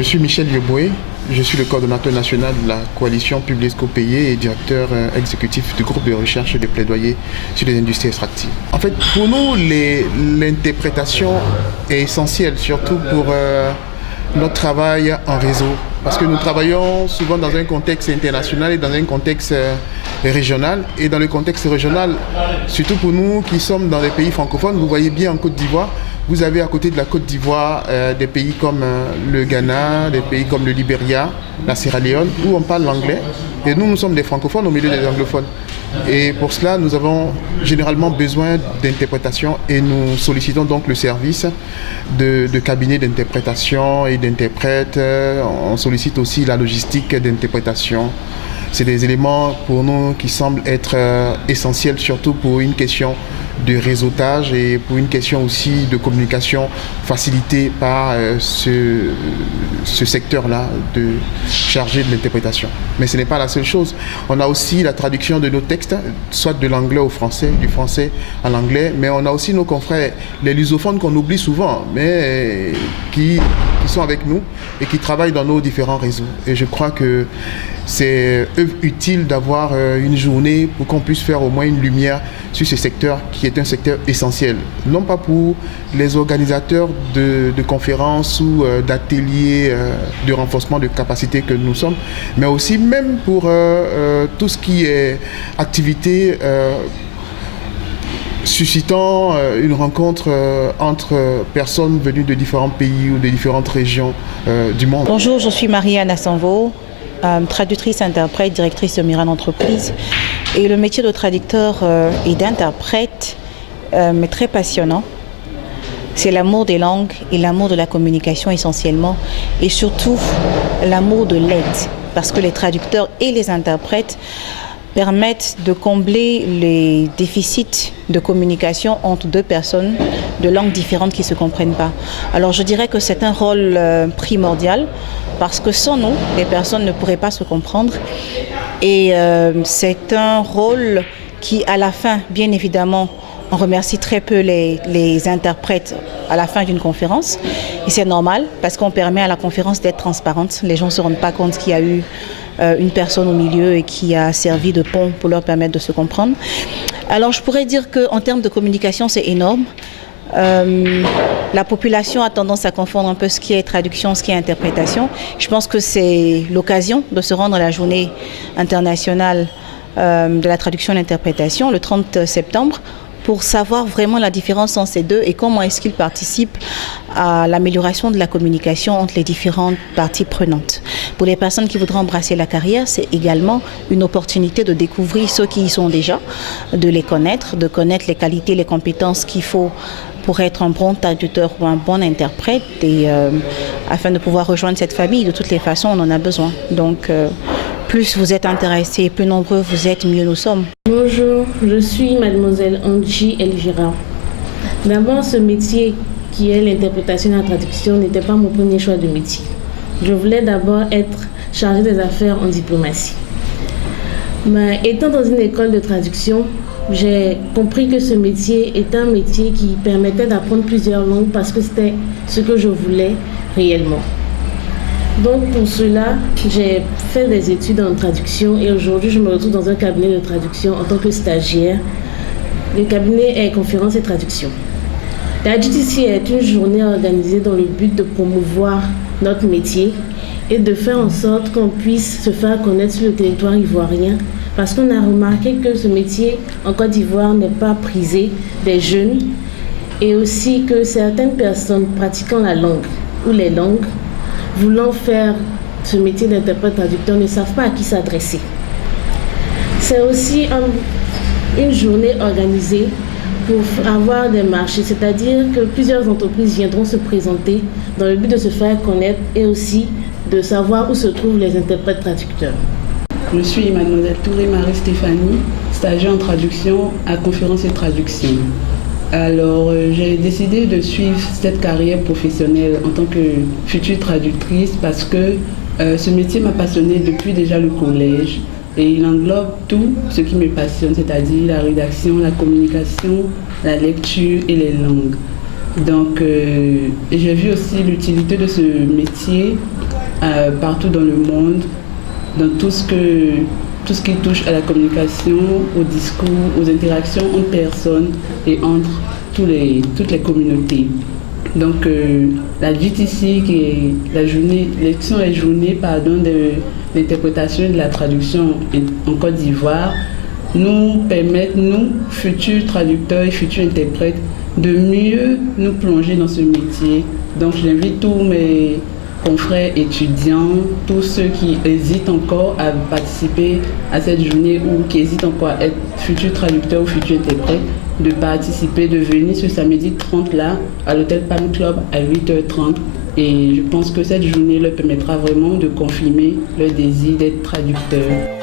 Je suis Michel Yeboué, je suis le coordonnateur national de la coalition Publisco-Payé et directeur exécutif du groupe de recherche et de plaidoyer sur les industries extractives. En fait, pour nous, l'interprétation est essentielle, surtout pour notre travail en réseau. Parce que nous travaillons souvent dans un contexte international et dans un contexte régional. Et dans le contexte régional, surtout pour nous qui sommes dans les pays francophones, vous voyez bien en Côte d'Ivoire, vous avez à côté de la Côte d'Ivoire des pays comme le Ghana, des pays comme le Libéria, la Sierra Leone, où on parle l'anglais. Et nous sommes des francophones au milieu des anglophones. Et pour cela, nous avons généralement besoin d'interprétation et nous sollicitons donc le service de cabinets d'interprétation et d'interprètes. On sollicite aussi la logistique d'interprétation. C'est des éléments pour nous qui semblent être essentiels, surtout pour une question de réseautage et pour une question aussi de communication facilitée par ce secteur-là chargé de l'interprétation. Mais ce n'est pas la seule chose. On a aussi la traduction de nos textes, soit de l'anglais au français, du français à l'anglais, mais on a aussi nos confrères, les lusophones qu'on oublie souvent, mais qui sont avec nous et qui travaillent dans nos différents réseaux. Et je crois que c'est utile d'avoir une journée pour qu'on puisse faire au moins une lumière sur ce secteur qui est un secteur essentiel. Non pas pour les organisateurs de conférences ou d'ateliers de renforcement de capacité que nous sommes, mais aussi même pour tout ce qui est activité suscitant une rencontre entre personnes venues de différents pays ou de différentes régions du monde. Bonjour, je suis Marie-Anne Assanvo, traductrice, interprète, directrice de Miran Entreprise. Et le métier de traducteur et d'interprète est très passionnant. C'est l'amour des langues et l'amour de la communication essentiellement, et surtout l'amour de l'aide, parce que les traducteurs et les interprètes permettent de combler les déficits de communication entre deux personnes de langues différentes qui ne se comprennent pas. Alors je dirais que c'est un rôle primordial, parce que sans nous, les personnes ne pourraient pas se comprendre. Et c'est un rôle qui, à la fin, bien évidemment, on remercie très peu les interprètes à la fin d'une conférence. Et c'est normal, parce qu'on permet à la conférence d'être transparente. Les gens ne se rendent pas compte qu'il y a eu une personne au milieu et qui a servi de pont pour leur permettre de se comprendre. Alors je pourrais dire qu'en termes de communication, c'est énorme. La population a tendance à confondre un peu ce qui est traduction, ce qui est interprétation. Je pense que c'est l'occasion de se rendre à la journée internationale de la traduction et l'interprétation, le 30 septembre, pour savoir vraiment la différence entre ces deux et comment est-ce qu'ils participent à l'amélioration de la communication entre les différentes parties prenantes. Pour les personnes qui voudraient embrasser la carrière, c'est également une opportunité de découvrir ceux qui y sont déjà, de les connaître, de connaître les qualités, les compétences qu'il faut pour être un bon traducteur ou un bon interprète, et afin de pouvoir rejoindre cette famille. De toutes les façons, on en a besoin. Donc, plus vous êtes intéressés, plus nombreux vous êtes, mieux nous sommes. Bonjour, je suis mademoiselle Angie Elvira. D'abord, ce métier qui est l'interprétation et la traduction n'était pas mon premier choix de métier. Je voulais d'abord être chargée des affaires en diplomatie. Mais étant dans une école de traduction, j'ai compris que ce métier est un métier qui permettait d'apprendre plusieurs langues parce que c'était ce que je voulais réellement. Donc pour cela, j'ai fait des études en traduction et aujourd'hui je me retrouve dans un cabinet de traduction en tant que stagiaire. Le cabinet est conférence et traduction. La GTC est une journée organisée dans le but de promouvoir notre métier et de faire en sorte qu'on puisse se faire connaître sur le territoire ivoirien, parce qu'on a remarqué que ce métier en Côte d'Ivoire n'est pas prisé des jeunes, et aussi que certaines personnes pratiquant la langue ou les langues, voulant faire ce métier d'interprète-traducteur, ne savent pas à qui s'adresser. C'est aussi une journée organisée pour avoir des marchés, c'est-à-dire que plusieurs entreprises viendront se présenter dans le but de se faire connaître et aussi de savoir où se trouvent les interprètes-traducteurs. Je suis mademoiselle Touré Marie-Stéphanie, stagiaire en traduction à Conférence et Traduction. Alors, j'ai décidé de suivre cette carrière professionnelle en tant que future traductrice parce que ce métier m'a passionnée depuis déjà le collège et il englobe tout ce qui me passionne, c'est-à-dire la rédaction, la communication, la lecture et les langues. Donc, j'ai vu aussi l'utilité de ce métier partout dans le monde, dans tout ce qui touche à la communication, au discours, aux interactions entre personnes et entre toutes les communautés. Donc la GTC, qui est la journée de l'interprétation et de la traduction en Côte d'Ivoire, nous permettent, nous, futurs traducteurs et futurs interprètes, de mieux nous plonger dans ce métier. Donc j'invite tous mes confrères étudiants, tous ceux qui hésitent encore à participer à cette journée ou qui hésitent encore à être futurs traducteurs ou futurs interprètes, de participer, de venir ce samedi 30 là à l'hôtel Palm Club à 8h30. Et je pense que cette journée leur permettra vraiment de confirmer leur désir d'être traducteur.